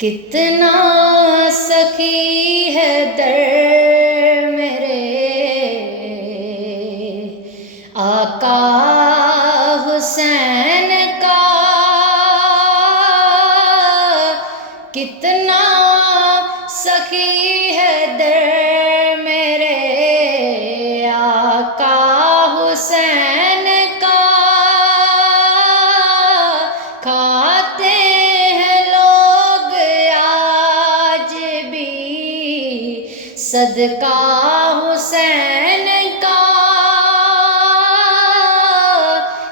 کتنا سخی ہے در میرے آقا حسین کا، کتنا سخی ہے در میرے آقا حسین کا، کھاتے ہیں لوگ آج بھی صدقہ حسین کا،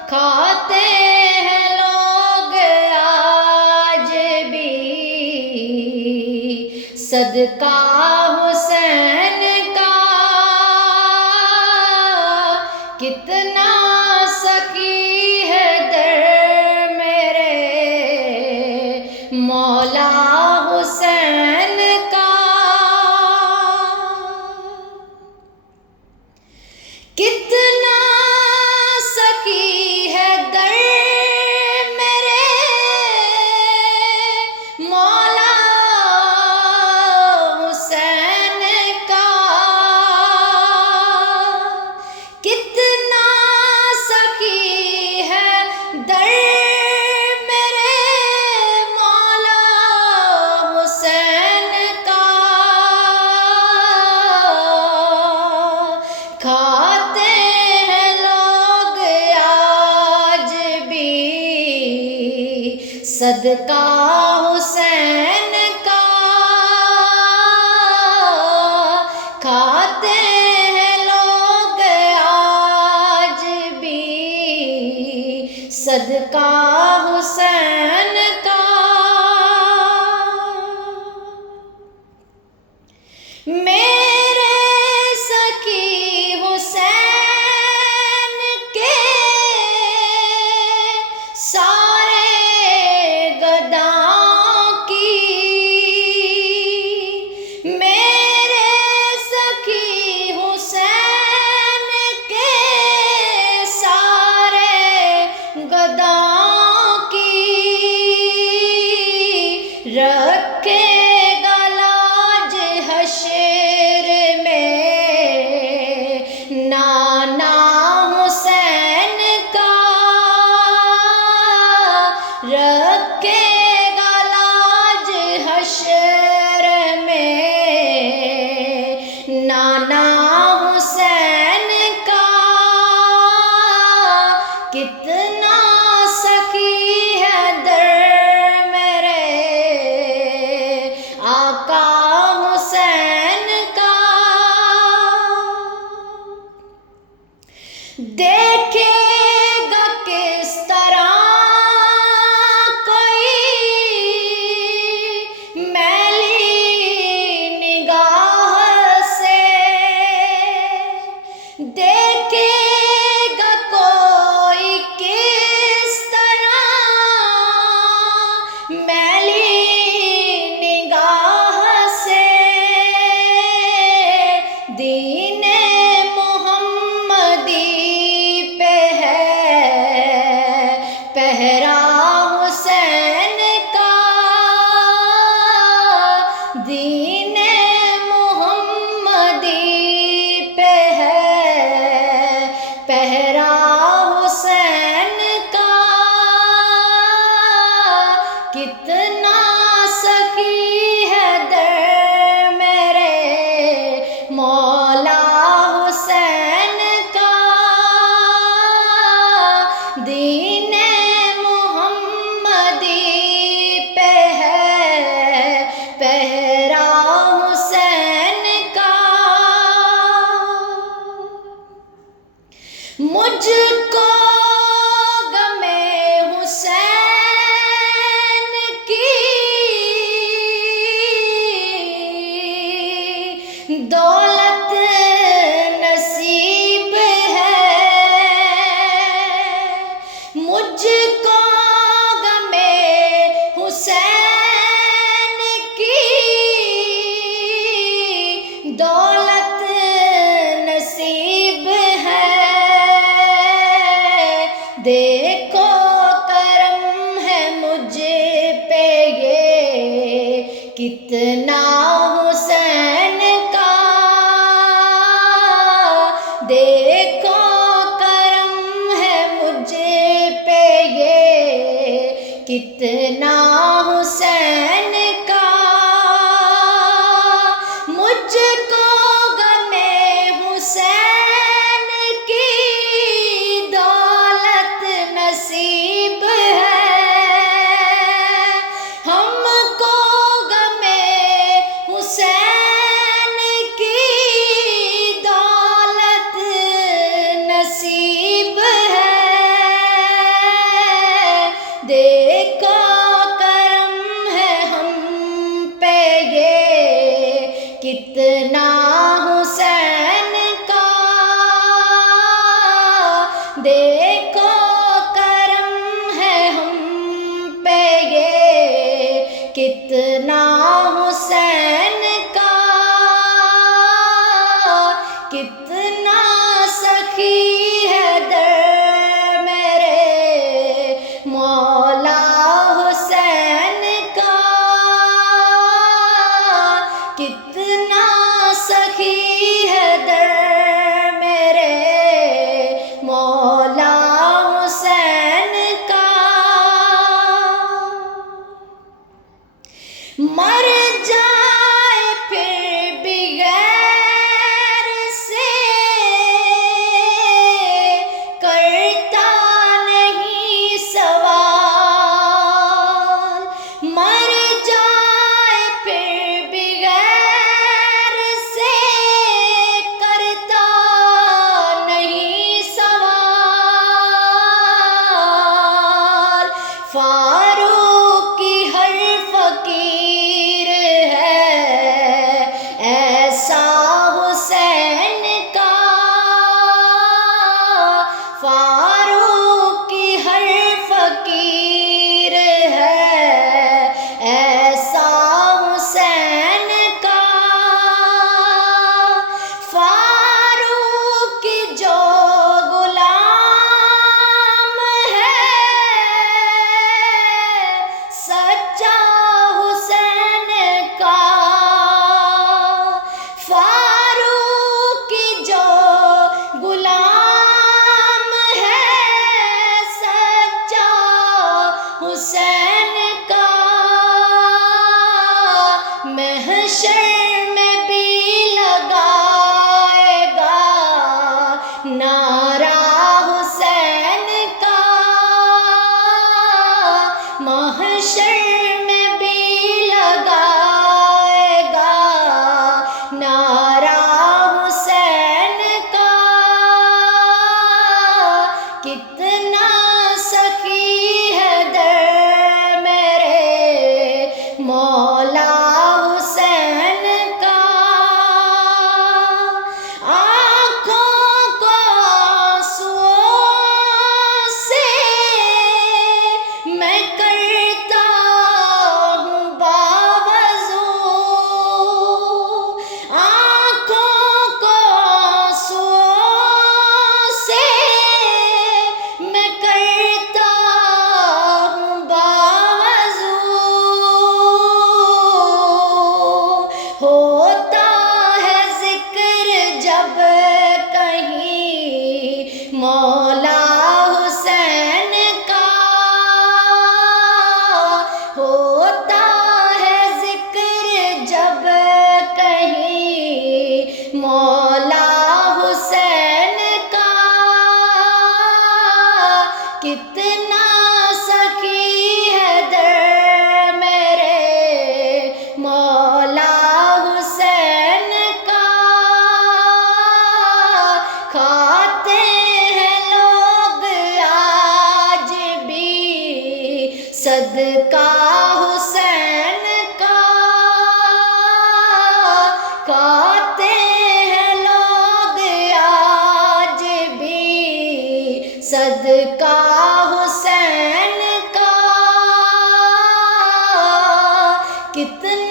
کھاتے ہیں لوگ آج بھی صدقہ حسین کا، کتنا سخی ہے در میرے مولا حسین کا، کتنا سخی ہے در میرے مولا حسین کا، کتنا سخی ہے در میرے مولا حسین کا، کھاتے ہیں لوگ آج بھی صدقہ حسین کا، کھاتے ہیں لوگ آج بھی صدقہ حسین کا، میرے سخی حسین کے سارے گداؤں کی، میرے سخی حسین کے سارے گداؤں کی، رکھے گا لاج حشر میں نانا حسین کا، رکھے گا لاج حشر میں نانا حسین کا، کتنا سخی ہے در میرے آقا حسین کا، دیکھے گا کس طرح کوئی میلی نگاہ سے، دیکھے گا کوئی کس طرح میلی نگاہ سے، دین محمدی پہ ہے پہرا حسین کا، دین محمدی پہ ہے پہرا حسین کا، کتنا سخی ہے در میرے مولا حسین کا، دین محمدی پہ ہے پہرا کتنا حسین کا دیکھو کرم ہے مجھ پہ یہ، کتنا حسین کا مجھ کو غمِ حسین کی دولت نصیب ہے، ہم کو غمِ حسین کی دولت نصیب ہے، دیکھو کرم ہے ہم پہ یہ، کتنا حسین کا دیکھو کرم ہے ہم پہ یہ، کتنا حسین کا کتنا سخی ہے در میرے مولا حسین کا، کتنا سخی ہے در میرے مولا حسین کا، مر جائے پھر بھی غیر سے کرتا نہیں سوال، مر جائے پھر بھی غیر سے کرتا نہیں سوال، فاروق کی ہر فقیر ہے ایسا حسین کا، فاروق کی ہر فقیر ہے ایسا حسین کا، فاروق کی جو غلام ہے سچا حسین کا، فاروق کی جو غلام ہے سچا حسین کا، محشر میں بھی لگائے گا نعرہ حسین کا، محشر میں بھی لگائے گا نعرہ حسین کا، کتنا سخی ہے در میرے مولا حسین کا، آنکھوں کو آنسوؤں سے میں کرتا ہوں باوضو، آنکھوں کو آنسوؤں سے میں کرتا ہوں باوضو، ہوتا ہے ذکر جب کہیں مولا حسین کا، ہوتا ہے ذکر جب کہیں مولا حسین کا، کتنا سخی ہے در میرے مولا حسین کا، کھاتے ہیں لوگ آج بھی صدقہ حسین کا، کھاتے ہیں لوگ آج بھی صدقہ حسین کا، کتنا